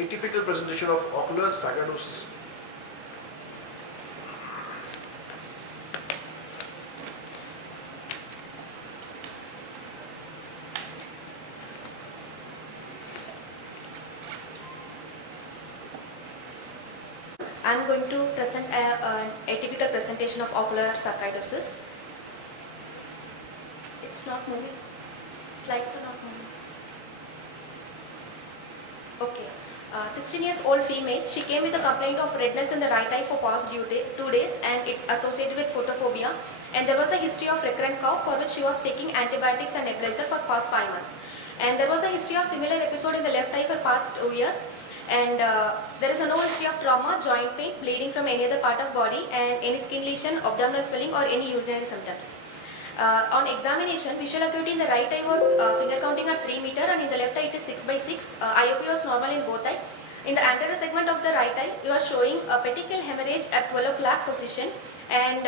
atypical presentation of ocular sarcoidosis. I am going to present an atypical presentation of ocular sarcoidosis. It's not moving. Slides are not moving. Okay. 16 years old female. She came with a complaint of redness in the right eye for past 2 days, and it's associated with photophobia. And there was a history of recurrent cough for which she was taking antibiotics and nebulizer for past 5 months. And there was a history of similar episode in the left eye for past 2 years. And there is no history of trauma, joint pain, bleeding from any other part of body, and any skin lesion, abdominal swelling, or any urinary symptoms. On examination, visual acuity in the right eye was finger counting at 3 meter, and in the left eye it is 6 by 6. IOP was normal in both eyes. In the anterior segment of the right eye, you are showing a petechial hemorrhage at 12 o'clock position, and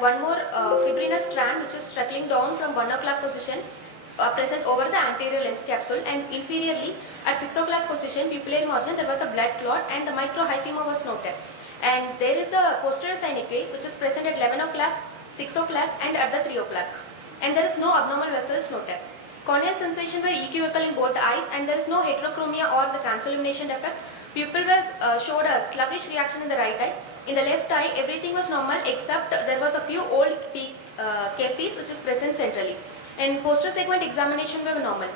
one more fibrinous strand which is trickling down from 1 o'clock position present over the anterior lens capsule, and inferiorly at 6 o'clock position pupillary margin there was a blood clot and the microhyphema was noted. And there is a posterior synecdoche which is present at 11 o'clock, 6 o'clock and at the 3 o'clock, and there is no abnormal vessels noted. Corneal sensation were equivocal in both eyes, and there is no heterochromia or the transillumination defect. Pupil was showed a sluggish reaction in the right eye. In the left eye everything was normal except there was a few old KPs which is present centrally, and posterior segment examination were normal.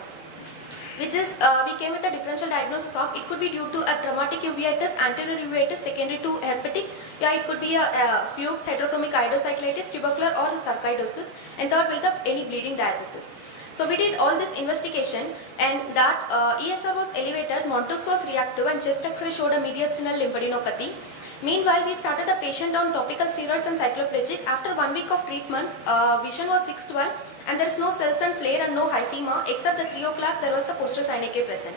With this, we came with a differential diagnosis of it could be due to a traumatic uveitis, anterior uveitis, secondary to herpetic. Yeah, it could be a Fuchs, heterochromic iridocyclitis, tubercular, or sarcoidosis, and third will the any bleeding diathesis. So we did all this investigation, and that ESR was elevated, Montux was reactive, and chest X-ray showed a mediastinal lymphadenopathy. Meanwhile, we started the patient on topical steroids and cycloplegic. After 1 week of treatment, vision was 612, and there is no cells and flare and no hyphema, except the 3 o'clock there was a posterior synecdoche present.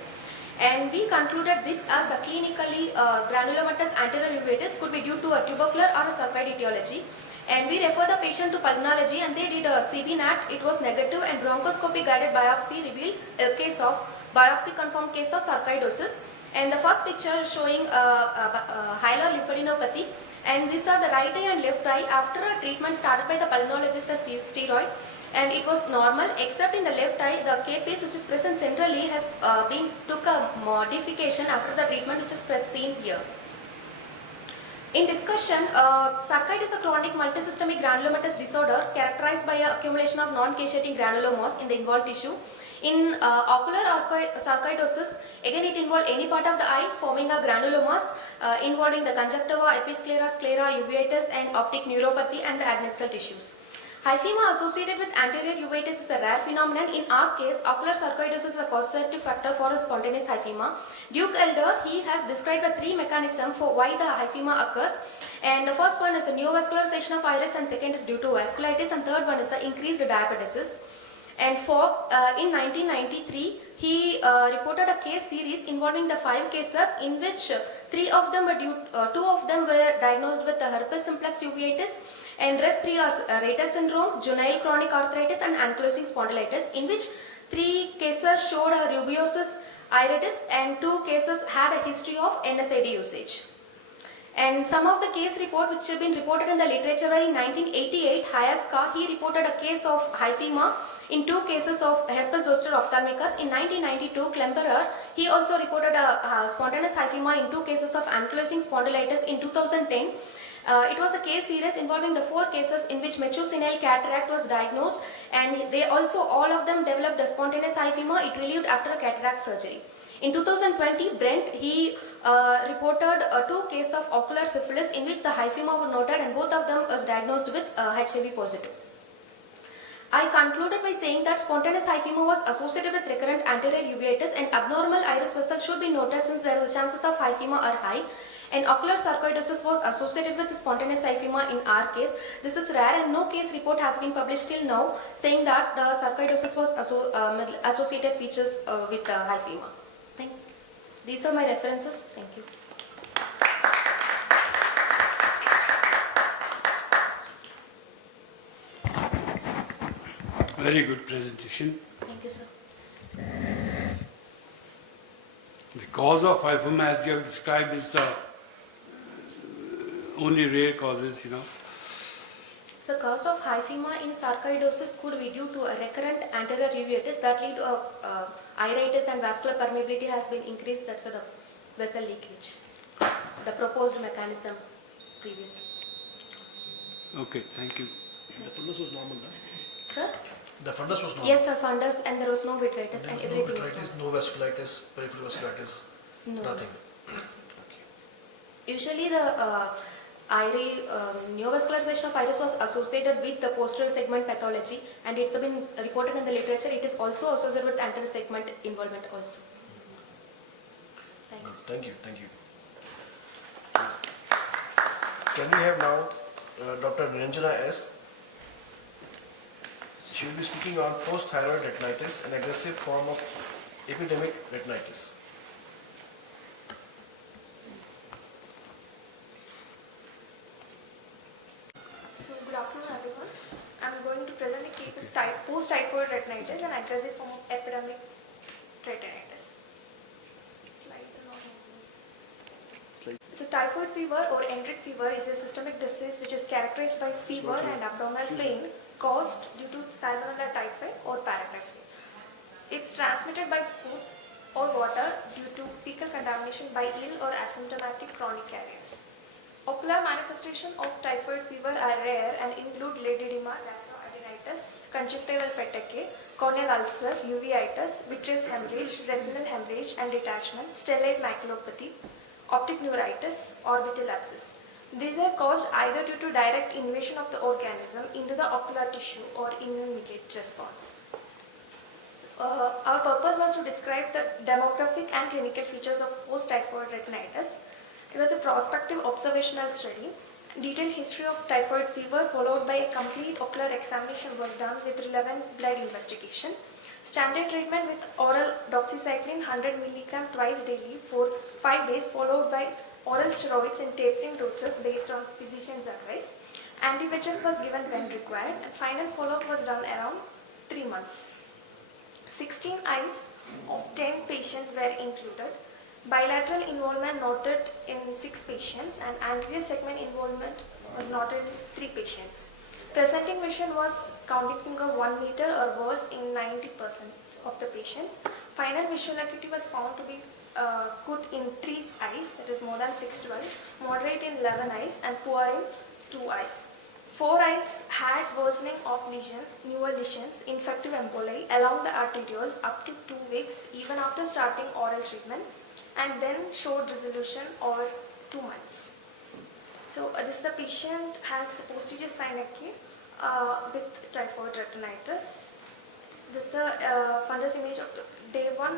And we concluded this as a clinically granulomatous anterior uveitis could be due to a tubercular or a sarcoid etiology. And we refer the patient to pulmonology, and they did a CB-NAT, it was negative, and bronchoscopy guided biopsy revealed a case of biopsy confirmed case of sarcoidosis. And the first picture showing hilar lymphadenopathy, and these are the right eye and left eye after a treatment started by the pulmonologist as steroid, and it was normal except in the left eye the KPs which is present centrally has took a modification after the treatment which is seen here. In discussion, sarcoid is a chronic multisystemic granulomatous disorder characterized by accumulation of non-caseating granulomas in the involved tissue. In ocular sarcoidosis, again it involves any part of the eye forming a granulomas involving the conjunctiva, episclera, sclera, uveitis, and optic neuropathy and the adnexal tissues. Hyphema associated with anterior uveitis is a rare phenomenon. In our case, ocular sarcoidosis is a causative factor for a spontaneous hyphema. Duke Elder, he has described the 3 mechanisms for why the hyphema occurs. And the first one is a neovascularization of iris, and second is due to vasculitis, and third one is the increased diabetes. And in 1993, he reported a case series involving the 5 cases in which 2 of them were diagnosed with herpes simplex uveitis, and rest 3 are Reiter syndrome, juvenile chronic arthritis, and ankylosing spondylitis, in which 3 cases showed a rubeosis iritis, and 2 cases had a history of NSAID usage. And some of the case report which have been reported in the literature were in 1988, Hayaska, he reported a case of hyphema in 2 cases of herpes zoster ophthalmicus. In 1992, Klemperer, he also reported a spontaneous hyphema in 2 cases of ankylosing spondylitis. In 2010, it was a case series involving the 4 cases in which mature senile cataract was diagnosed, and they also all of them developed a spontaneous hyphema. It relieved after a cataract surgery. In 2020, Brent, he reported 2 cases of ocular syphilis in which the hyphema were noted, and both of them was diagnosed with HIV positive. I concluded by saying that spontaneous hyphema was associated with recurrent anterior uveitis, and abnormal iris vessels should be noted since the chances of hyphema are high. And ocular sarcoidosis was associated with spontaneous hyphema in our case. This is rare, and no case report has been published till now saying that the sarcoidosis was associated features with hyphema. These are my references. Thank you. Very good presentation. Thank you, sir. The cause of hyphoma, as you have described, is only rare causes, you know. The cause of hyphema in sarcoidosis could be due to a recurrent anterior uveitis that lead to iritis, and vascular permeability has been increased. That's the vessel leakage. The proposed mechanism previously. Okay, thank you. The fundus was normal, right? Sir? The fundus was normal. Yes, sir, fundus, and there was no vitritis, There and was no everything is vitritis, normal. no vasculitis, peripheral vasculitis, No. nothing. Usually the neovascularization of iris was associated with the posterior segment pathology, and it's been reported in the literature. It is also associated with anterior segment involvement also. Thank you. Thank you, thank you. Can we have now Dr. Niranjana S. She will be speaking on post-thyroid retinitis, an aggressive form of epidemic retinitis. So good afternoon everyone. I am going to present a case of post-typhoid retinitis, an aggressive form of epidemic retinitis. Slides are not moving. So typhoid fever or enteric fever is a systemic disease which is characterized by fever and abdominal pain caused due to Salmonella typhi or paratyphi. It's transmitted by food or water due to fecal contamination by ill or asymptomatic chronic carriers. Ocular manifestations of typhoid fever are rare and include lydedema, adenitis, conjunctival petechiae, corneal ulcer, uveitis, vitreous hemorrhage, retinal hemorrhage and detachment, stellate maculopathy, optic neuritis, orbital abscess. These are caused either due to direct invasion of the organism into the ocular tissue or immune-mediated response. Our purpose was to describe the demographic and clinical features of post-typhoid retinitis. It was a prospective observational study. Detailed history of typhoid fever followed by a complete ocular examination was done with relevant blood investigation. Standard treatment with oral doxycycline 100 mg twice daily for 5 days followed by oral steroids in tapering doses based on physician's advice. Anti-VEGF was given when required, and final follow-up was done around 3 months. 16 eyes of 10 patients were included. Bilateral involvement noted in 6 patients and anterior segment involvement was noted in 3 patients. Presenting vision was counting finger 1 meter or worse in 90% of the patients. Final visual acuity was found to be good in 3 eyes, that is more than 6/12, moderate in 11 eyes and poor in 2 eyes. 4 eyes had worsening of lesions, newer lesions, infective emboli along the arterioles up to 2 weeks even after starting oral treatment, and then showed resolution over 2 months. So this the patient has posterior synecdoche with typhoid retinitis. This is the fundus image of the day 1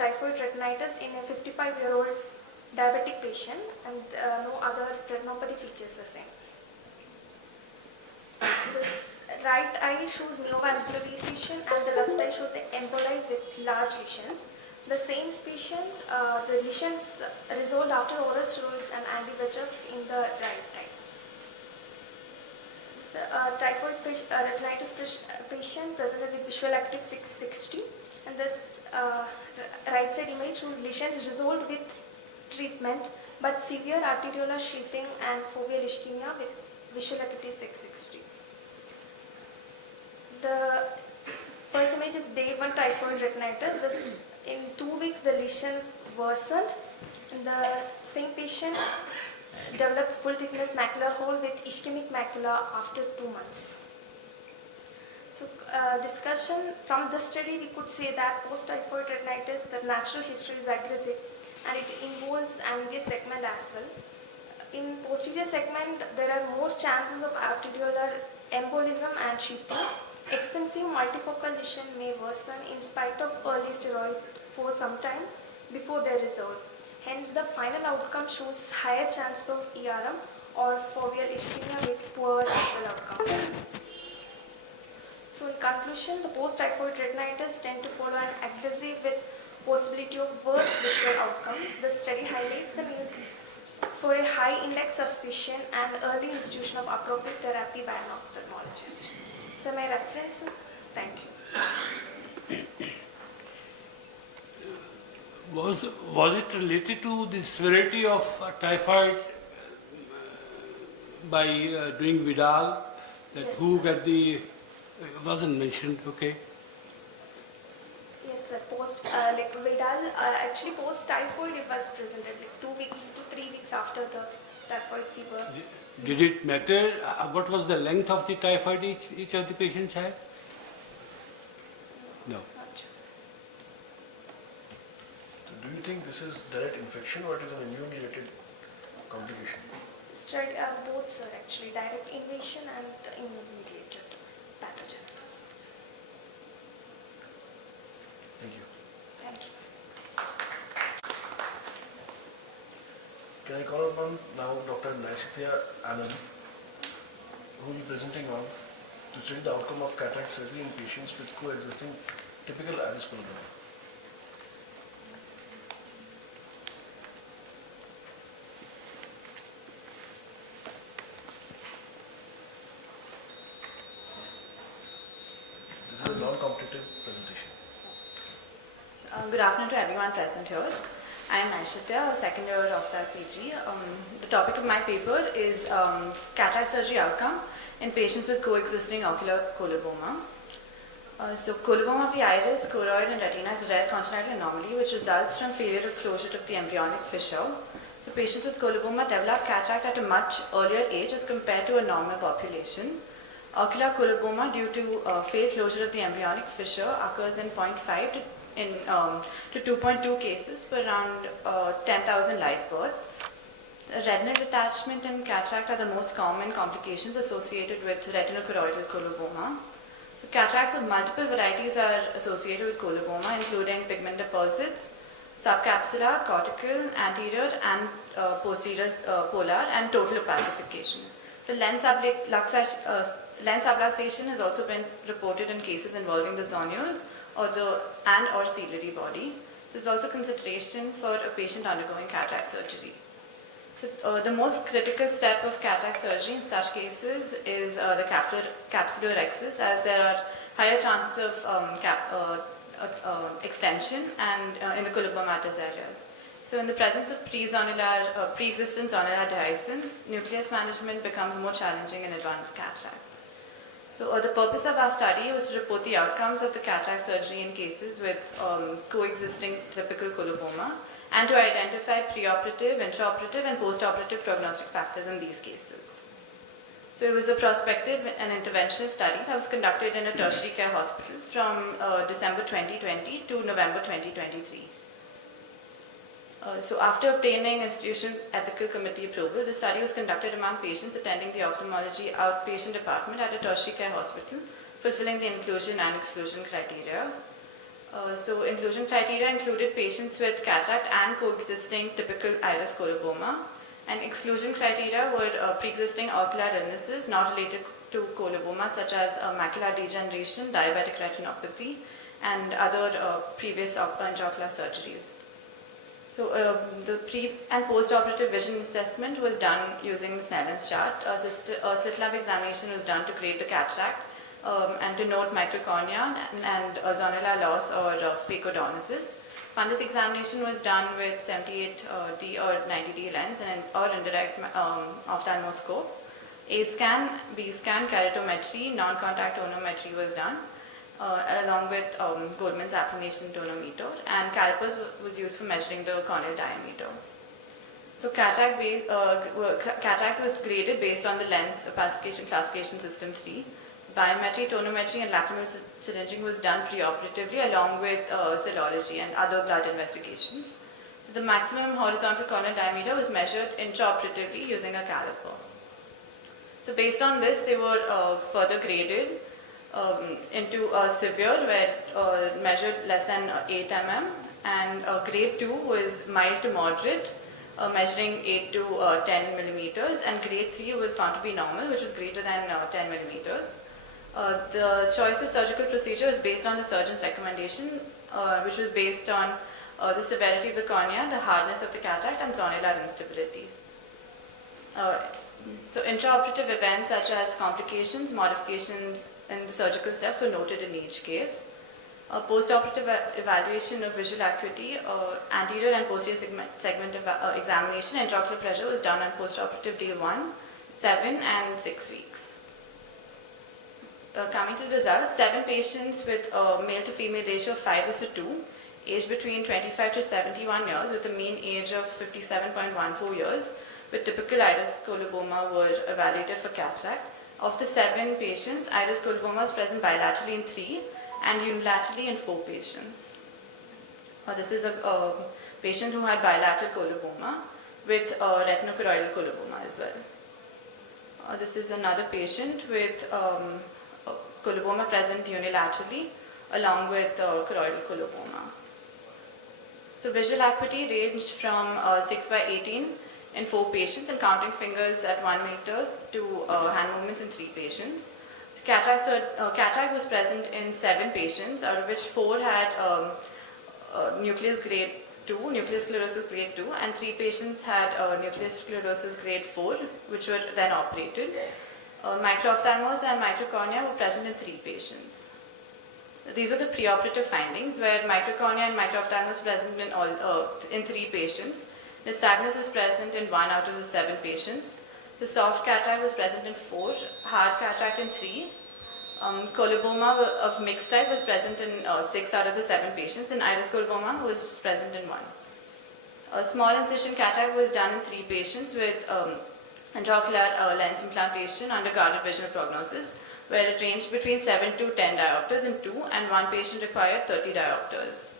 typhoid retinitis in a 55-year-old diabetic patient, and no other retinopathy features the same. This right eye shows neovascularization and the left eye shows the emboli with large lesions. The same patient, the lesions resolved after oral steroids and anti-VEGF in the right eye. This is the typhoid retinitis patient presented with visual active 660, and this right side image shows lesions resolved with treatment but severe arteriolar sheathing and foveal ischemia with visual acuity 660. The first image is day 1 typhoid retinitis. In 2 weeks the lesions worsened, and the same patient developed full thickness macular hole with ischemic macula after 2 months. So discussion from this study, we could say that post-typhoid retinitis, the natural history is aggressive and it involves anterior segment as well. In posterior segment, there are more chances of arteriolar embolism and sheathing. Extensive multifocal lesion may worsen in spite of early steroid for some time before they resolve. Hence, the final outcome shows higher chance of ERM or foveal ischemia with poor visual outcome. So, in conclusion, the post-typhoid retinitis tend to follow an aggressive with possibility of worse visual outcome. The study highlights the need for a high index suspicion and early institution of appropriate therapy by an ophthalmologist. So my references, thank you. Was it related to the severity of typhoid by doing Vidal? That Yes, who sir. got the wasn't mentioned. Okay. Yes, sir. Like Vidal, actually post typhoid it was presented like 2 weeks to 3 weeks after the typhoid fever. Did it matter? What was the length of the typhoid each of the patients had? No. Not sure. So do you think this is direct infection or it is an immune-related complication? Both, sir, actually direct invasion and immune-mediated pathogenesis. Thank you. Thank you. Can I call upon now Dr. Naisithya Anand, who will be presenting on to study the outcome of cataract surgery in patients with coexisting typical iris coloboma. This is a non-competitive presentation. Good afternoon to everyone present here. I am Aishitya, second year of the PG. The topic of my paper is cataract surgery outcome in patients with coexisting ocular coloboma. So coloboma of the iris, choroid and retina is a rare congenital anomaly which results from failure of closure of the embryonic fissure. So patients with coloboma develop cataract at a much earlier age as compared to a normal population. Ocular coloboma due to failed closure of the embryonic fissure occurs in 0.5 to 2.2 cases per around 10,000 live births. Retinal detachment and cataract are the most common complications associated with retinochoroidal coloboma. So cataracts of multiple varieties are associated with coloboma, including pigment deposits, subcapsular, cortical, anterior and posterior polar, and total opacification. So lens subluxation has also been reported in cases involving the zonules or ciliary body. So there's also consideration for a patient undergoing cataract surgery. So the most critical step of cataract surgery in such cases is the capsular rhexis, as there are higher chances of extension and in the colobomatous areas. So in the presence of pre-existent zonular dehiscence, nucleus management becomes more challenging in advanced cataracts. So the purpose of our study was to report the outcomes of the cataract surgery in cases with coexisting typical coloboma and to identify preoperative, intraoperative and postoperative prognostic factors in these cases. So it was a prospective and interventional study that was conducted in a tertiary care hospital from December 2020 to November 2023. So after obtaining Institution Ethical Committee approval, the study was conducted among patients attending the ophthalmology outpatient department at a tertiary care hospital, fulfilling the inclusion and exclusion criteria. So inclusion criteria included patients with cataract and coexisting typical iris coloboma, and exclusion criteria were pre-existing ocular illnesses not related to coloboma, such as macular degeneration, diabetic retinopathy, and other previous intraocular surgeries. So the pre- and post-operative vision assessment was done using the Snellen's chart. A slit lamp examination was done to grade the cataract and to note microcornea and zonular loss or phacodonosis. Fundus examination was done with 78D or 90D lens or indirect ophthalmoscope. A scan, B scan, keratometry, non-contact tonometry was done. Along with Goldman's applanation tonometer, and calipers was used for measuring the corneal diameter. So cataract was graded based on the lens opacification classification system 3. Biometry, tonometry and lacrimal syringing was done preoperatively along with serology and other blood investigations. So the maximum horizontal corneal diameter was measured intraoperatively using a caliper. So based on this, they were further graded into severe, where measured less than 8 mm, and grade 2 was mild to moderate, measuring 8 to 10 millimeters, and grade 3 was found to be normal, which was greater than 10 millimeters. The choice of surgical procedure was based on the surgeon's recommendation, which was based on the severity of the cornea, the hardness of the cataract, and zonular instability. So intraoperative events such as complications, modifications in the surgical steps were noted in each case. Post-operative evaluation of visual acuity, anterior and posterior segment examination, intraocular pressure was done on post-operative day 1, 7 and 6 weeks. Coming to the results, 7 patients with a male to female ratio of 5:2, aged between 25 to 71 years with a mean age of 57.14 years with typical iris coloboma were evaluated for cataract. Of the 7 patients, iris coloboma was present bilaterally in 3 and unilaterally in 4 patients. This is a patient who had bilateral coloboma with retinochoroidal coloboma as well. This is another patient with coloboma present unilaterally along with choroidal coloboma. So visual acuity ranged from 6/18 in 4 patients and counting fingers at 1 meter to hand movements in 3 patients. So cataract was present in 7 patients, out of which 4 had nucleus grade 2, nucleus sclerosis grade 2, and 3 patients had nucleus sclerosis grade 4, which were then operated. Microphthalmos and microcornea were present in 3 patients. These are the preoperative findings, where microcornea and microphthalmos present in 3 patients. Nystagmus was present in 1 out of the 7 patients. The soft cataract was present in 4, hard cataract in 3. Coloboma of mixed type was present in 6 out of the 7 patients, and iris coloboma was present in 1. A small incision cataract was done in 3 patients with intraocular lens implantation under guarded visual prognosis, where it ranged between 7 to 10 diopters in 2, and 1 patient required 30 diopters.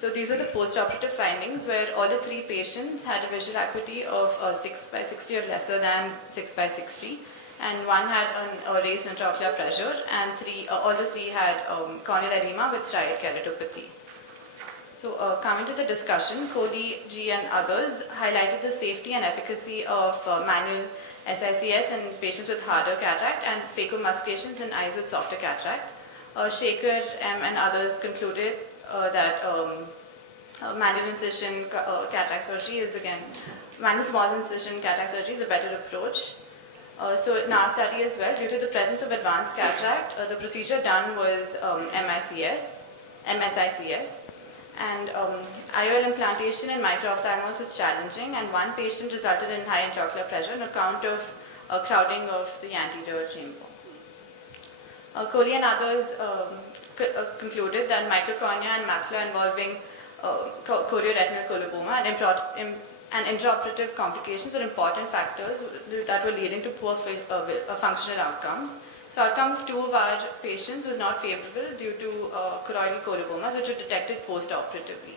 So these are the post-operative findings, where all the 3 patients had a visual acuity of 6/60 or lesser than 6/60, and 1 had a raised intraocular pressure, and all the 3 had corneal edema with striate keratopathy. So coming to the discussion, Kohli, G and others highlighted the safety and efficacy of manual SICS in patients with harder cataract and phacoemulsifications in eyes with softer cataract. Shaker, M and others concluded that manual incision cataract surgery is manual small incision cataract surgery is a better approach. So in our study as well, due to the presence of advanced cataract, the procedure done was MSICS. And IOL implantation in microphthalmos was challenging, and 1 patient resulted in high intraocular pressure on account of crowding of the anterior chamber. Kohli and others concluded that microcornea and macula involving chorioretinal coloboma and intraoperative complications were important factors that were leading to poor functional outcomes. So outcome of 2 of our patients was not favorable due to choroidal colobomas, which were detected post-operatively.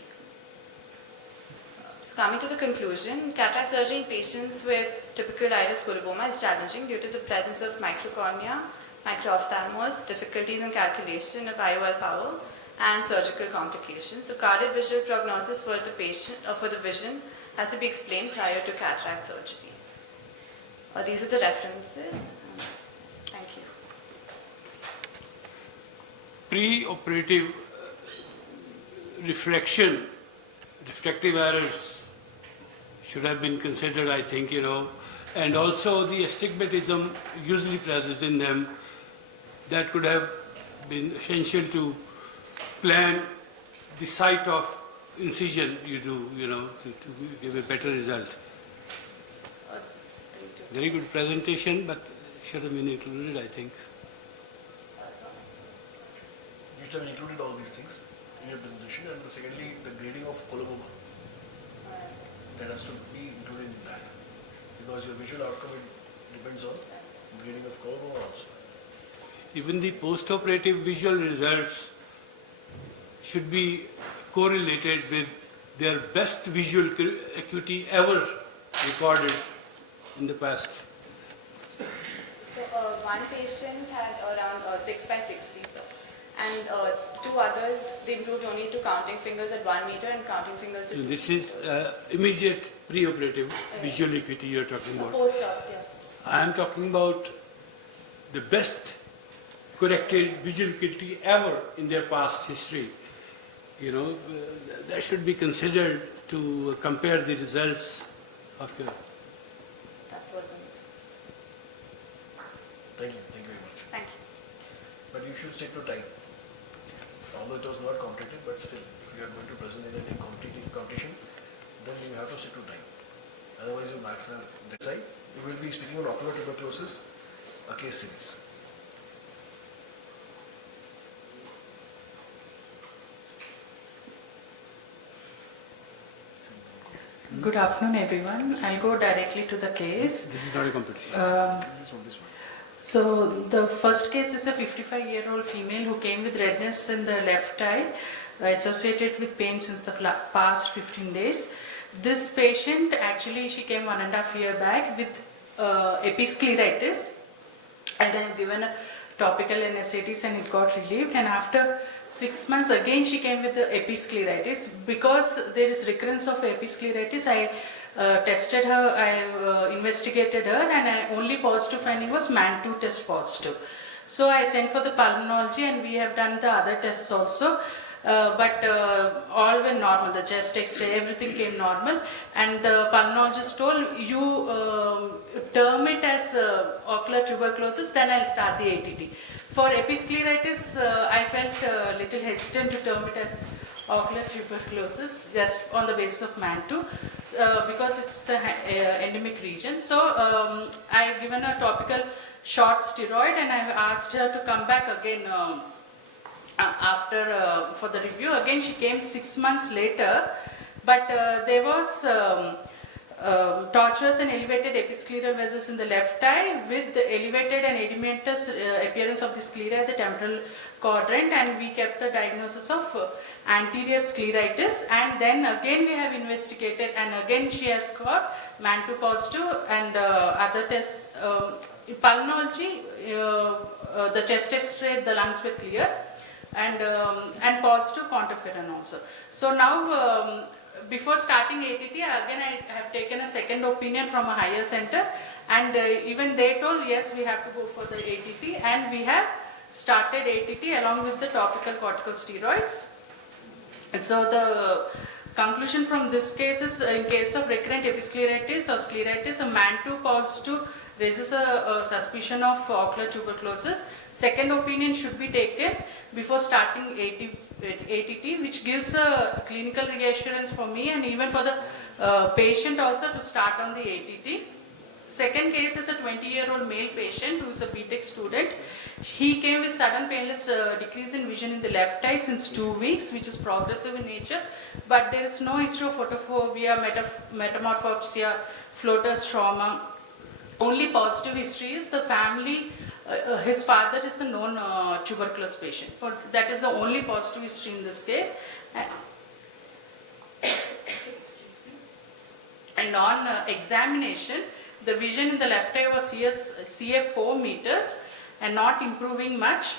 So coming to the conclusion, cataract surgery in patients with typical iris coloboma is challenging due to the presence of microcornea, microphthalmos, difficulties in calculation of IOL power, and surgical complications. So guarded visual prognosis for the patient for the vision has to be explained prior to cataract surgery. These are the references. Thank you. Pre-operative refractive errors should have been considered, I think, and also the astigmatism usually present in them, that could have been essential to plan the site of incision you do, to give a better result. Very good presentation, but should have been included, I think. You have included all these things in your presentation, and secondly, the grading of coloboma. That has to be included in that, because your visual outcome depends on grading of coloboma also. Even the post-operative visual results should be correlated with their best visual acuity ever recorded in the past. So 1 patient had around 6/60, and 2 others, they improved only to counting fingers at 1 meter and counting fingers to So this is immediate pre-operative visual acuity you are talking about. post-op, yes. I am talking about the best corrected visual acuity ever in their past history. That should be considered to compare the results of your. That wasn't. Thank you very much. Thank you. But you should stick to time. Although it was not competitive, but still, if you are going to present in any competition, then you have to stick to time. Otherwise, you max and decide. We will be speaking on ocular tuberculosis, a case series. Good afternoon, everyone. I'll go directly to the case. This is not a competition. This one. So the first case is a 55-year-old female who came with redness in the left eye associated with pain since the past 15 days. This patient actually she came 1.5 years back with episcleritis, and I have given a topical NSAIDs and it got relieved, and after 6 months again she came with the episcleritis. Because there is recurrence of episcleritis, I tested her, I investigated her, and I only positive finding was MAN2 test positive. So I sent for the pulmonology, and we have done the other tests also. But all were normal, the chest x-ray, everything came normal, and the pulmonologist told, you term it as ocular tuberculosis, then I'll start the ATT. For episcleritis, I felt a little hesitant to term it as ocular tuberculosis just on the basis of MAN2 because it's an endemic region. So I've given a topical short steroid, and I've asked her to come back again after for the review. Again she came 6 months later, but there was tortuous and elevated episcleral vessels in the left eye with the elevated and edematous appearance of the sclera at the temporal quadrant, and we kept the diagnosis of anterior scleritis. And then again we have investigated, and again she has got MAN2 positive and other tests. In pulmonology, the chest x-ray, the lungs were clear, and positive quantiferon also. So now before starting ATT, again I have taken a second opinion from a higher center, and even they told yes, we have to go for the ATT, and we have started ATT along with the topical corticosteroids. And so the conclusion from this case is, in case of recurrent episcleritis or scleritis, a MAN2 positive raises a suspicion of ocular tuberculosis. Second opinion should be taken before starting ATT, which gives a clinical reassurance for me and even for the patient also to start on the ATT. Second case is a 20-year-old male patient who is a BTech student. He came with sudden painless decrease in vision in the left eye since 2 weeks, which is progressive in nature, but there is no history of photophobia, metamorphopsia, floaters trauma. Only positive history is the family. His father is a known tuberculosis patient. That is the only positive history in this case. And on examination, the vision in the left eye was CF 4 meters and not improving much.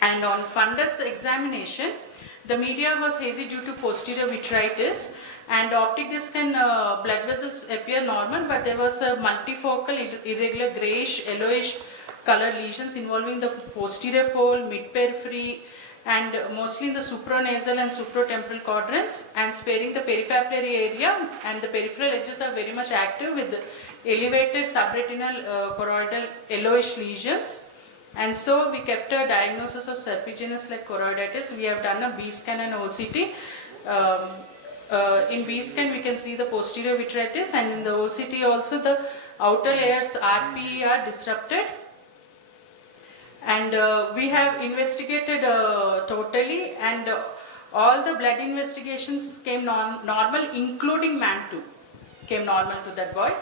And on fundus examination, the media was hazy due to posterior vitritis, and optic disc and blood vessels appear normal, but there was a multifocal irregular grayish yellowish color lesions involving the posterior pole, mid-periphery, and mostly in the supranasal and supratemporal quadrants, and sparing the peripapillary area, and the peripheral edges are very much active with elevated subretinal choroidal yellowish lesions. And so we kept a diagnosis of serpiginous like choroiditis. We have done a B scan and OCT. In B scan we can see the posterior vitritis, and in the OCT also the outer layers RPE are disrupted. And we have investigated totally, and all the blood investigations came normal, including MAN2 came normal to that boy.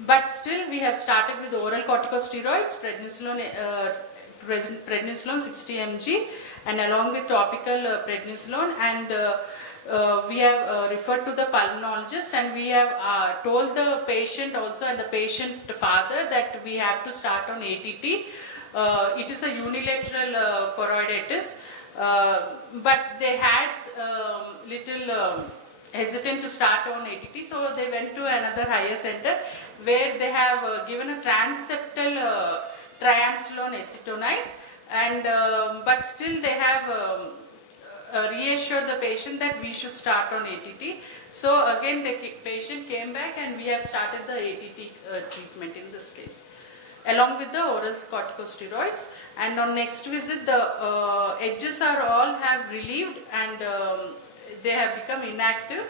But still we have started with oral corticosteroids, prednisolone 60 mg, and along with topical prednisolone, and we have referred to the pulmonologist, and we have told the patient also and the patient father that we have to start on ATT. It is a unilateral choroiditis, but they had little hesitant to start on ATT, so they went to another higher center where they have given a transseptal triamcinolone acetonide, and but still they have reassured the patient that we should start on ATT. So again the patient came back, and we have started the ATT treatment in this case. along with the oral corticosteroids. And on next visit, the edges are all have relieved and they have become inactive.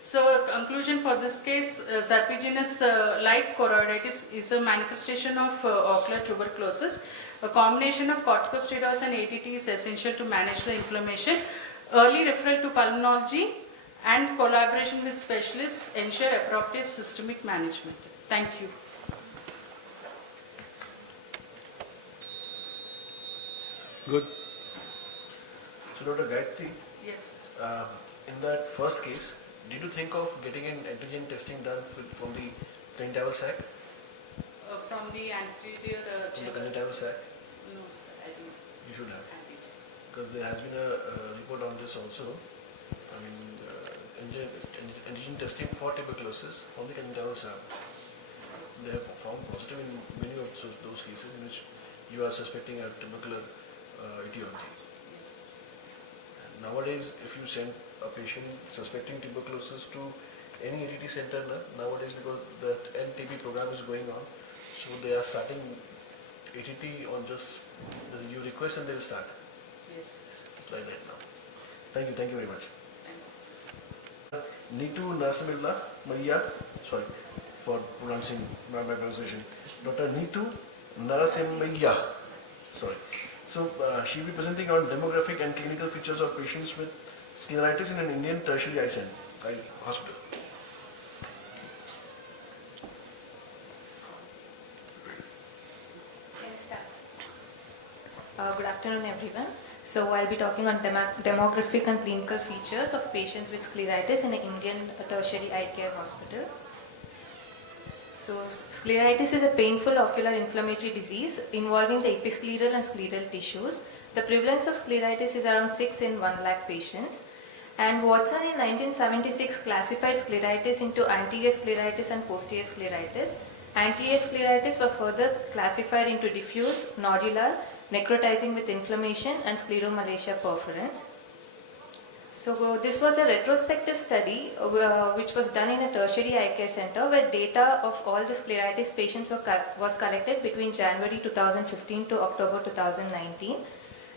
So conclusion for this case, serpiginous light choroiditis is a manifestation of ocular tuberculosis. A combination of corticosteroids and ATT is essential to manage the inflammation. Early referral to pulmonology and collaboration with specialists ensure appropriate systemic management. Thank you. Good. So Dr. Gayatri, Yes. in that first case, did you think of getting an antigen testing done from the conjunctival sac? From the anterior From the conjunctival sac? No, sir, I think You should have. antigen. Because there has been a report on this also. I mean, antigen testing for tuberculosis from the conjunctival sac. They have found positive in many of those cases in which you are suspecting a tubercular etiology. And nowadays, if you send a patient suspecting tuberculosis to any ATT center nowadays, because the NTB program is going on, so they are starting ATT on just, you request and they will start. Yes. It's like that now. Thank you very much. Thank you. Neetu Nasamilla Maria, sorry for pronouncing my pronunciation, Dr. Neetu Narasimhaiah, sorry. So she will be presenting on demographic and clinical features of patients with scleritis in an Indian tertiary eye hospital. Can I start? Good afternoon, everyone. So I'll be talking on demographic and clinical features of patients with scleritis in an Indian tertiary eye care hospital. So scleritis is a painful ocular inflammatory disease involving the episcleral and scleral tissues. The prevalence of scleritis is around 6 in 1 lakh patients. And Watson in 1976 classified scleritis into anterior scleritis and posterior scleritis. Anterior scleritis were further classified into diffuse, nodular, necrotizing with inflammation, and scleromalacia perforans. So this was a retrospective study which was done in a tertiary eye care center where data of all the scleritis patients was collected between January 2015 to October 2019.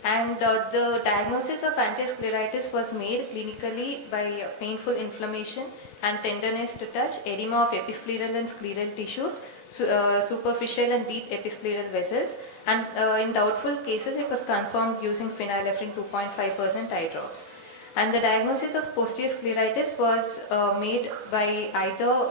And the diagnosis of antiscleritis was made clinically by painful inflammation and tenderness to touch, edema of episcleral and scleral tissues, superficial and deep episcleral vessels, and in doubtful cases it was confirmed using phenylephrine 2.5% eye drops. And the diagnosis of posterior scleritis was made by either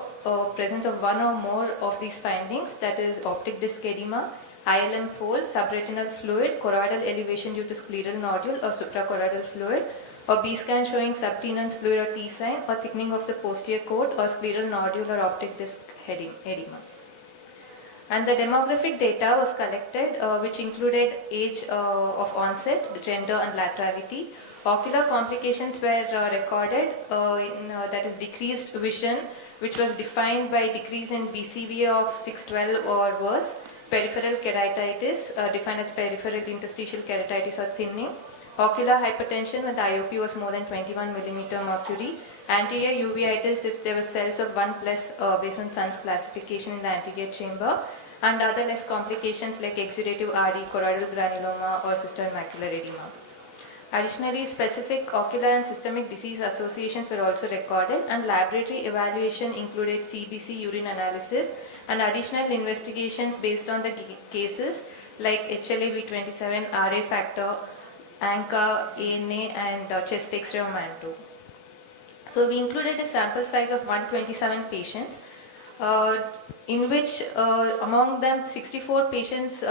presence of one or more of these findings, that is optic disc edema, ILM fold, subretinal fluid, choroidal elevation due to scleral nodule or suprachoroidal fluid, or B scan showing subtenon's fluid or T sign, or thickening of the posterior coat or scleral nodule or optic disc edema. And the demographic data was collected which included age of onset, gender and laterality. Ocular complications were recorded that is decreased vision, which was defined by decrease in BCVA of 612 or worse, peripheral keratitis defined as peripheral interstitial keratitis or thinning, ocular hypertension when the IOP was more than 21 millimeter mercury, anterior uveitis if there were cells of 1 plus based on Sun's classification in the anterior chamber, and other less complications like exudative RD, choroidal granuloma or cystoid macular edema. Additionally, specific ocular and systemic disease associations were also recorded, and laboratory evaluation included CBC urine analysis and additional investigations based on the cases like HLA-B27, RA factor, ANCA, ANA and chest X-ray or MANTO. So we included a sample size of 127 patients in which among them 64 patients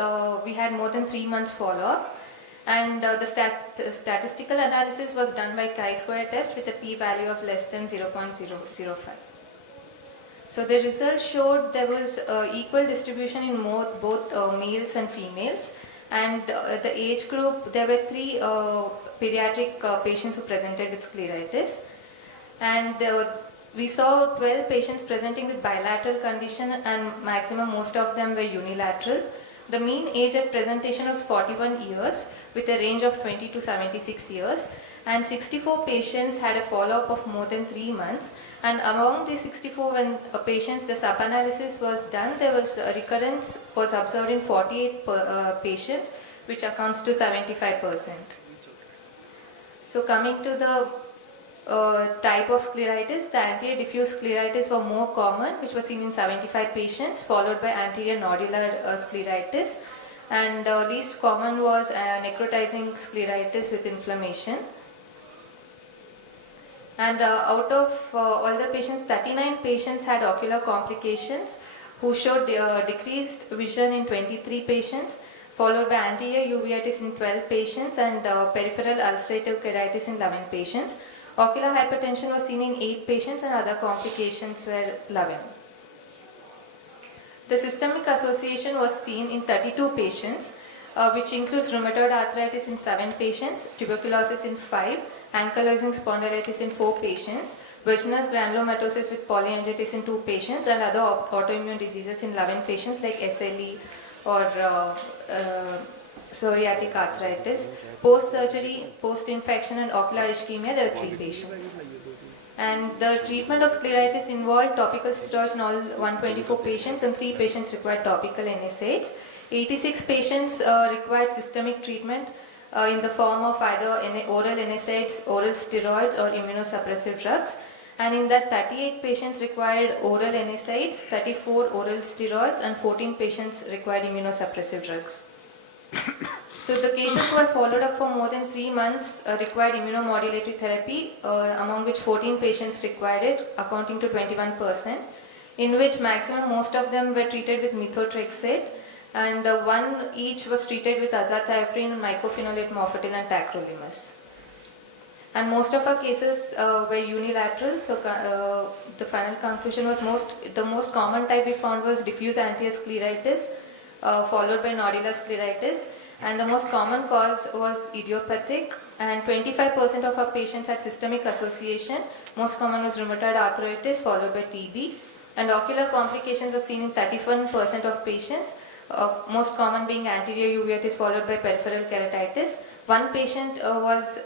we had more than 3 months follow-up. And the statistical analysis was done by chi-square test with a p-value of less than 0.005. So the results showed there was equal distribution in both males and females. And the age group, there were 3 pediatric patients who presented with scleritis. And we saw 12 patients presenting with bilateral condition, and maximum most of them were unilateral. The mean age at presentation was 41 years with a range of 20 to 76 years, and 64 patients had a follow-up of more than 3 months. And among the 64 when patients, the sub-analysis was done, there was a recurrence was observed in 48 patients, which accounts to 75%. So coming to the type of scleritis, the anterior diffuse scleritis were more common, which was seen in 75 patients, followed by anterior nodular scleritis, and least common was necrotizing scleritis with inflammation. And out of all the patients, 39 patients had ocular complications who showed decreased vision in 23 patients, followed by anterior uveitis in 12 patients and peripheral ulcerative keratitis in 11 patients. Ocular hypertension was seen in 8 patients and other complications were 11. The systemic association was seen in 32 patients, which includes rheumatoid arthritis in 7 patients, tuberculosis in 5, ankylosing spondylitis in 4 patients, virginous granulomatosis with polyangiitis in 2 patients, and other autoimmune diseases in 11 patients like SLE or psoriatic arthritis. Post-surgery, post-infection and ocular ischemia, there are 3 patients. And the treatment of scleritis involved topical steroids in all 124 patients and 3 patients required topical NSAIDs. 86 patients required systemic treatment in the form of either oral NSAIDs, oral steroids or immunosuppressive drugs. And in that 38 patients required oral NSAIDs, 34 oral steroids and 14 patients required immunosuppressive drugs. So the cases who had followed up for more than 3 months required immunomodulatory therapy, among which 14 patients required it, accounting to 21%, in which maximum most of them were treated with methotrexate, and 1 each was treated with azathioprine, mycophenolate mofetil and tacrolimus. And most of our cases were unilateral, so the final conclusion was the most common type we found was diffuse anterior scleritis, followed by nodular scleritis, and the most common cause was idiopathic, and 25% of our patients had systemic association. Most common was rheumatoid arthritis followed by TB, and ocular complications were seen in 31% of patients, most common being anterior uveitis followed by peripheral keratitis. 1 patient was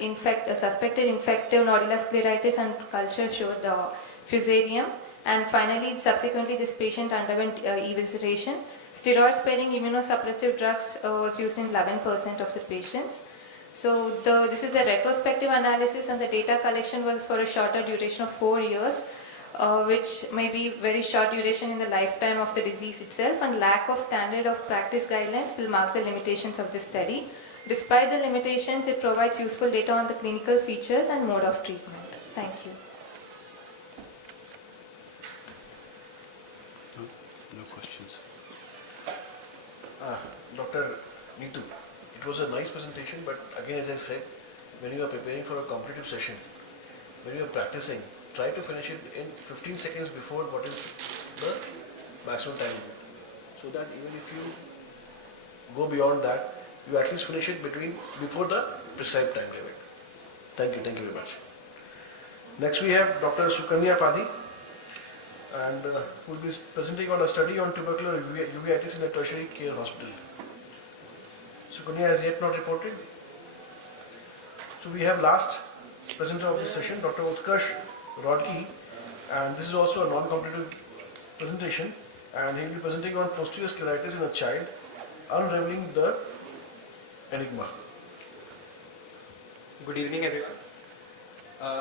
suspected infective nodular scleritis and culture showed fusarium, and finally subsequently this patient underwent evisceration. Steroid sparing immunosuppressive drugs was used in 11% of the patients. So this is a retrospective analysis, and the data collection was for a shorter duration of 4 years, which may be very short duration in the lifetime of the disease itself, and lack of standard of practice guidelines will mark the limitations of this study. Despite the limitations, it provides useful data on the clinical features and mode of treatment. Thank you. No questions. Dr. Neetu, it was a nice presentation, but again, as I said, when you are preparing for a competitive session, when you are practicing, try to finish it in 15 seconds before what is the maximum time limit, so that even if you go beyond that, you at least finish it before the prescribed time limit. Thank you very much. Next we have Dr. Sukanya Padi, and who will be presenting on a study on tubercular uveitis in a tertiary care hospital. Sukanya has yet not reported. So we have last presenter of this session, Dr. Utkarsh Rodki, and this is also a non-competitive presentation, and he will be presenting on posterior scleritis in a child, unraveling the enigma. Good evening, everyone.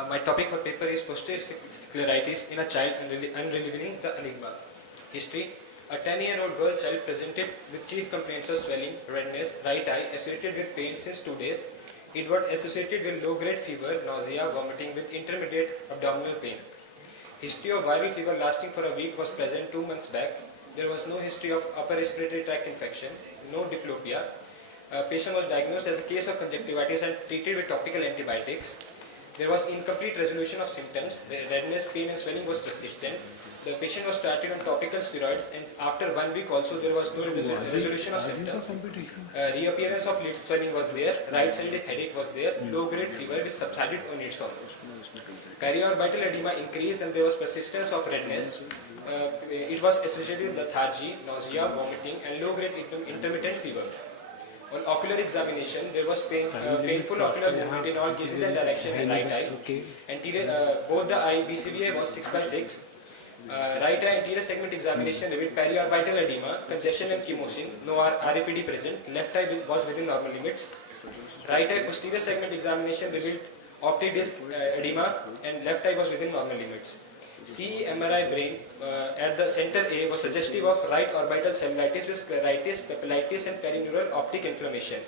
My topic for paper is posterior scleritis in a child unraveling the enigma. History: a 10-year-old girl child presented with chief complaints of swelling, redness, right eye associated with pain since 2 days. It was associated with low-grade fever, nausea, vomiting with intermediate abdominal pain. History of viral fever lasting for a week was present 2 months back. There was no history of upper respiratory tract infection, no diplopia. Patient was diagnosed as a case of conjunctivitis and treated with topical antibiotics. There was incomplete resolution of symptoms. Redness, pain and swelling was persistent. The patient was started on topical steroids, and after 1 week also there was no resolution of symptoms. Reappearance of lid swelling was there. Right-sided headache was there. Low-grade fever which subsided on its own. Periorbital edema increased and there was persistence of redness. It was associated with lethargy, nausea, vomiting and low-grade intermittent fever. On ocular examination, there was painful ocular movement in all gazes and direction in right eye. Both the eye BCVA was 6 by 6. Right eye anterior segment examination revealed periorbital edema, congestion and chemosin, no RAPD present. Left eye was within normal limits. Right eye posterior segment examination revealed optic disc edema and left eye was within normal limits. CE MRI brain at the center A was suggestive of right orbital cellulitis with scleritis, papillitis and perineural optic inflammation.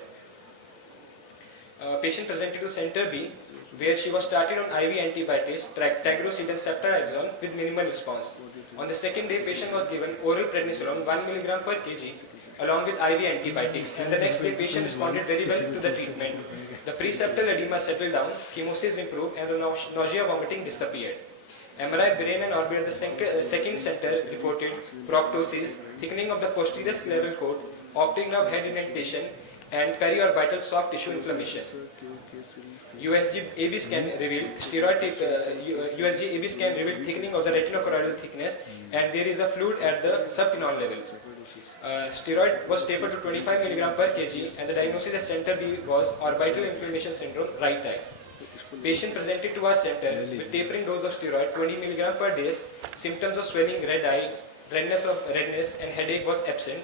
Patient presented to center B where she was started on IV antibiotics, tagrosil and ceftriaxone with minimal response. On the second day, patient was given oral prednisolone 1 mg per kg along with IV antibiotics, and the next day patient responded very well to the treatment. The preseptal edema settled down, chemosis improved and the nausea vomiting disappeared. MRI brain and orbit at the second center reported proptosis, thickening of the posterior scleral cord, optic nerve head indentation and periorbital soft tissue inflammation. USG AV scan revealed USG AV scan revealed thickening of the retinochoroidal thickness and there is a fluid at the subtenon level. Steroid was tapered to 25 mg per kg and the diagnosis at center B was orbital inflammation syndrome, right eye. Patient presented to our center with tapering dose of steroid 20 mg per day. Symptoms of swelling, red eyes, redness and headache was absent.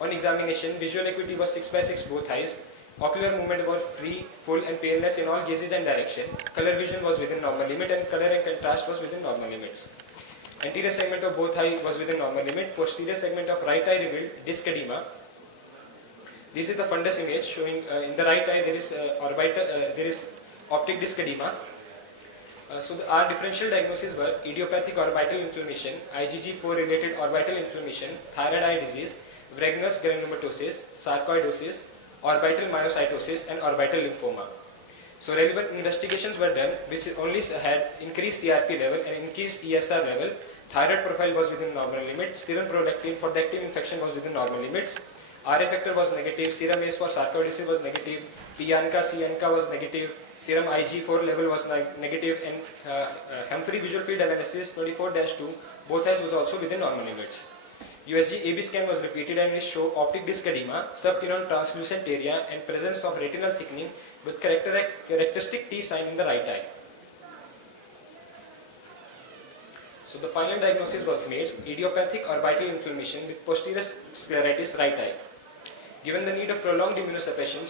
On examination, visual acuity was 6 by 6 both eyes. Ocular movement was free, full and paleness in all gazes and direction. Color vision was within normal limit and color and contrast was within normal limits. Anterior segment of both eyes was within normal limit. Posterior segment of right eye revealed disc edema. This is the fundus image showing in the right eye there is optic disc edema. Our differential diagnoses were idiopathic orbital inflammation, IgG4 related orbital inflammation, thyroid eye disease, Wegener's granulomatosis, sarcoidosis, orbital myositis and orbital lymphoma. So relevant investigations were done which only had increased CRP level and increased ESR level. Thyroid profile was within normal limit. Serum prolactin for the active infection was within normal limits. RA factor was negative. Serum ACE for sarcoidosis was negative. P-ANCA, C-ANCA was negative. Serum IG4 level was negative and Humphrey visual field analysis 24-2 both eyes was also within normal limits. USG AB scan was repeated and it showed optic disc edema, subtenon translucent area and presence of retinal thickening with characteristic T sign in the right eye. So the final diagnosis was made, idiopathic orbital inflammation with posterior scleritis right eye. Given the need of prolonged immunosuppression,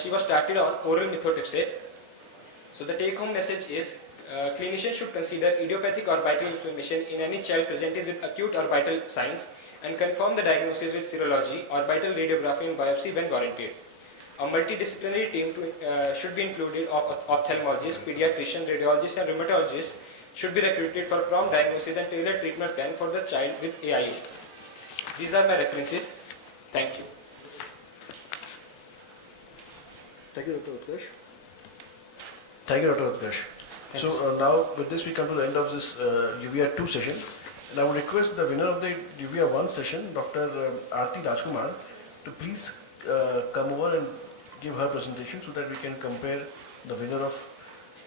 she was started on oral methotrexate. So the take home message is, clinicians should consider idiopathic orbital inflammation in any child presented with acute orbital signs and confirm the diagnosis with serology, orbital radiography and biopsy when warranted. A multidisciplinary team should be included of ophthalmologists, pediatricians, radiologists and rheumatologists should be recruited for prompt diagnosis and tailored treatment plan for the child with AIO. These are my references. Thank you. Thank you, Dr. Utkarsh. Thank you, Dr. Utkarsh. So now with this we come to the end of this Uvea 2 session, and I would request the winner of the Uvea 1 session, Dr. Aarti Rajkumar, to please come over and give her presentation so that we can compare the winner of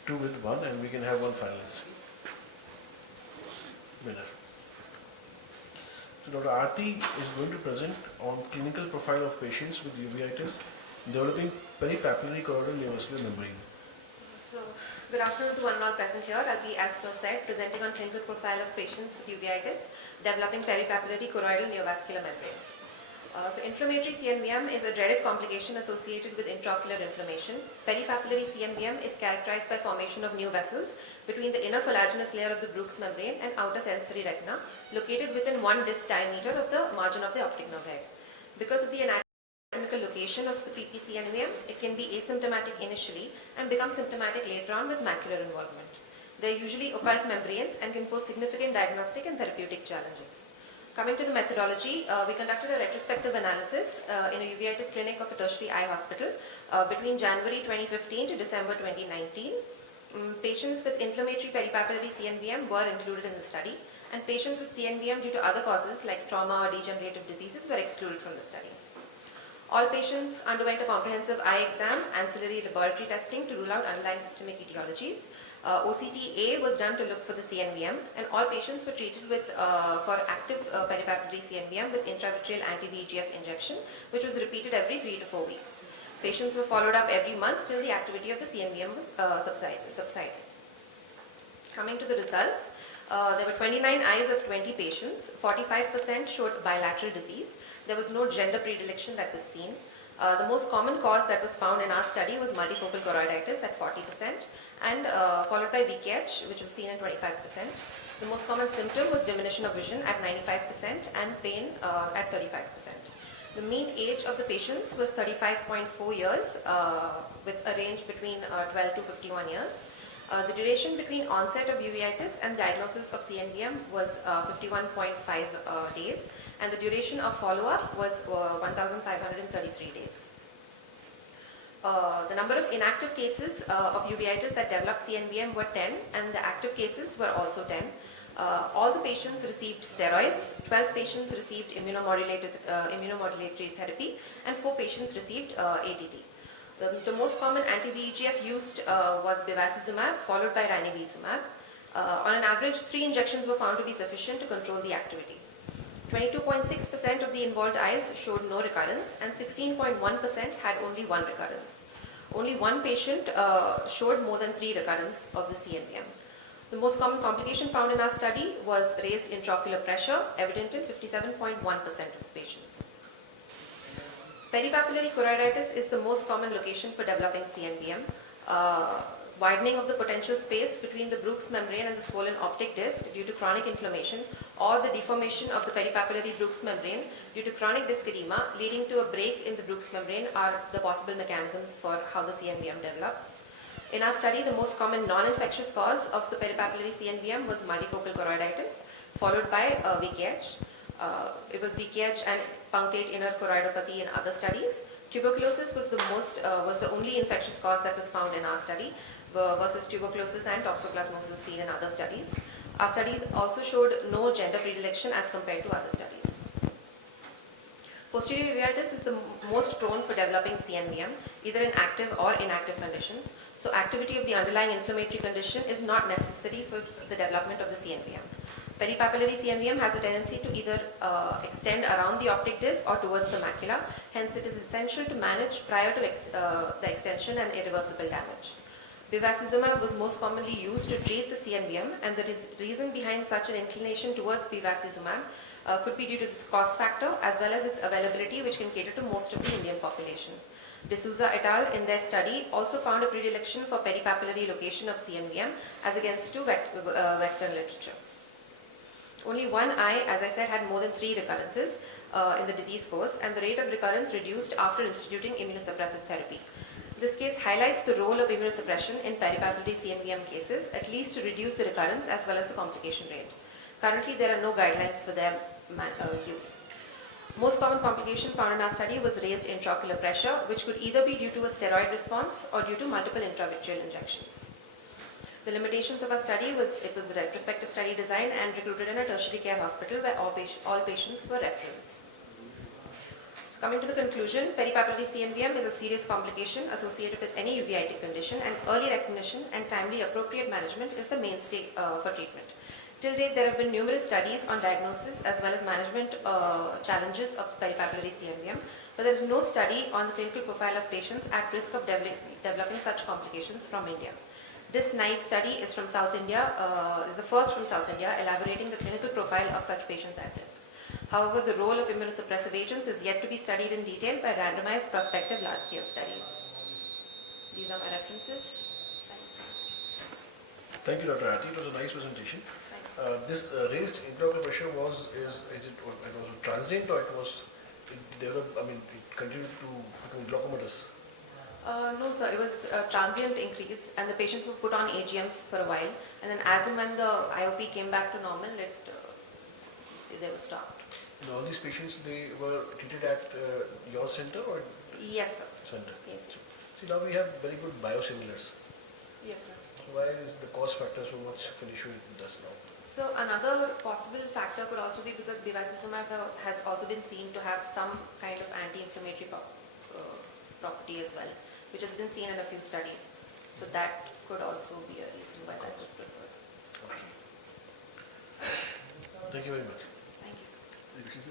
2 with 1 and we can have one finalist. Winner. So Dr. Aarti is going to present on clinical profile of patients with uveitis developing peripapillary choroidal neovascular membrane. So, good afternoon to one and all present here. I'll be, as sir said, presenting on clinical profile of patients with uveitis developing peripapillary choroidal neovascular membrane. So, inflammatory CNVM is a dreaded complication associated with intraocular inflammation. Peripapillary CNVM is characterized by formation of new vessels between the inner collagenous layer of the Bruch's membrane and outer sensory retina, located within 1 disc diameter of the margin of the optic nerve head. Because of the anatomical location of the PPCNVM, it can be asymptomatic initially and become symptomatic later on with macular involvement. They are usually occult membranes and can pose significant diagnostic and therapeutic challenges. Coming to the methodology, we conducted a retrospective analysis in a uveitis clinic of a tertiary eye hospital between January 2015 to December 2019. Patients with inflammatory peripapillary CNVM were included in the study, and patients with CNVM due to other causes like trauma or degenerative diseases were excluded from the study. All patients underwent a comprehensive eye exam, ancillary laboratory testing to rule out underlying systemic etiologies. OCT-A was done to look for the CNVM, and all patients were treated with for active peripapillary CNVM with intravitreal anti-VEGF injection, which was repeated every 3 to 4 weeks. Patients were followed up every month till the activity of the CNVM was subsided. Coming to the results, there were 29 eyes of 20 patients. 45% showed bilateral disease. There was no gender predilection that was seen. The most common cause that was found in our study was multifocal choroiditis at 40%, and followed by VKH, which was seen in 25%. The most common symptom was diminution of vision at 95% and pain at 35%. The mean age of the patients was 35.4 years with a range between 12 to 51 years. The duration between onset of uveitis and diagnosis of CNVM was 51.5 days, and the duration of follow-up was 1,533 days. The number of inactive cases of uveitis that developed CNVM were 10, and the active cases were also 10. All the patients received steroids, 12 patients received immunomodulatory therapy, and 4 patients received ATT. The most common anti-VEGF used was bevacizumab, followed by ranibizumab. On an average, 3 injections were found to be sufficient to control the activity. 22.6% of the involved eyes showed no recurrence, and 16.1% had only 1 recurrence. Only 1 patient showed more than 3 recurrence of the CNVM. The most common complication found in our study was raised intraocular pressure, evident in 57.1% of the patients. Peripapillary choroiditis is the most common location for developing CNVM. Widening of the potential space between the Bruch's membrane and the swollen optic disc due to chronic inflammation, or the deformation of the peripapillary Bruch's membrane due to chronic disc edema leading to a break in the Bruch's membrane are the possible mechanisms for how the CNVM develops. In our study, the most common non-infectious cause of the peripapillary CNVM was multifocal choroiditis, followed by VKH. It was VKH and punctate inner choroidopathy in other studies. Tuberculosis was the only infectious cause that was found in our study, versus tuberculosis and toxoplasmosis seen in other studies. Our studies also showed no gender predilection as compared to other studies. Posterior uveitis is the most prone for developing CNVM, either in active or inactive conditions. So activity of the underlying inflammatory condition is not necessary for the development of the CNVM. Peripapillary CNVM has a tendency to either extend around the optic disc or towards the macula. Hence, it is essential to manage prior to the extension and irreversible damage. Bevacizumab was most commonly used to treat the CNVM, and the reason behind such an inclination towards bevacizumab could be due to its cost factor as well as its availability, which can cater to most of the Indian population. D'Souza et al. In their study also found a predilection for peripapillary location of CNVM as against to Western literature. Only 1 eye, as I said, had more than 3 recurrences in the disease course, and the rate of recurrence reduced after instituting immunosuppressive therapy. This case highlights the role of immunosuppression in peripapillary CNVM cases, at least to reduce the recurrence as well as the complication rate. Currently, there are no guidelines for their use. Most common complication found in our study was raised intraocular pressure, which could either be due to a steroid response or due to multiple intravitreal injections. The limitations of our study was it was a retrospective study design and recruited in a tertiary care hospital where all patients were referenced. So coming to the conclusion, peripapillary CNVM is a serious complication associated with any uveitic condition, and early recognition and timely appropriate management is the mainstay for treatment. Till date, there have been numerous studies on diagnosis as well as management challenges of peripapillary CNVM, but there is no study on the clinical profile of patients at risk of developing such complications from India. This naive study is from South India, is the first from South India, elaborating the clinical profile of such patients at risk. However, the role of immunosuppressive agents is yet to be studied in detail by randomized prospective large-scale studies. These are my references. Thank you, Dr. Ati. It was a nice presentation. This raised intraocular pressure was transient, or it developed, it continued to become glaucomatous? No, sir. It was a transient increase, and the patients were put on AGMs for a while, and then as and when the IOP came back to normal, they were stopped. And all these patients, they were treated at your center or? Yes, sir. Center. Yes. See, now we have very good biosimilars. Yes, sir. So why is the cost factor so much of an issue with us now? So another possible factor could also be because bevacizumab has also been seen to have some kind of anti-inflammatory property as well, which has been seen in a few studies. So that could also be a reason why that was preferred. Thank you very much. Thank you. Thank you.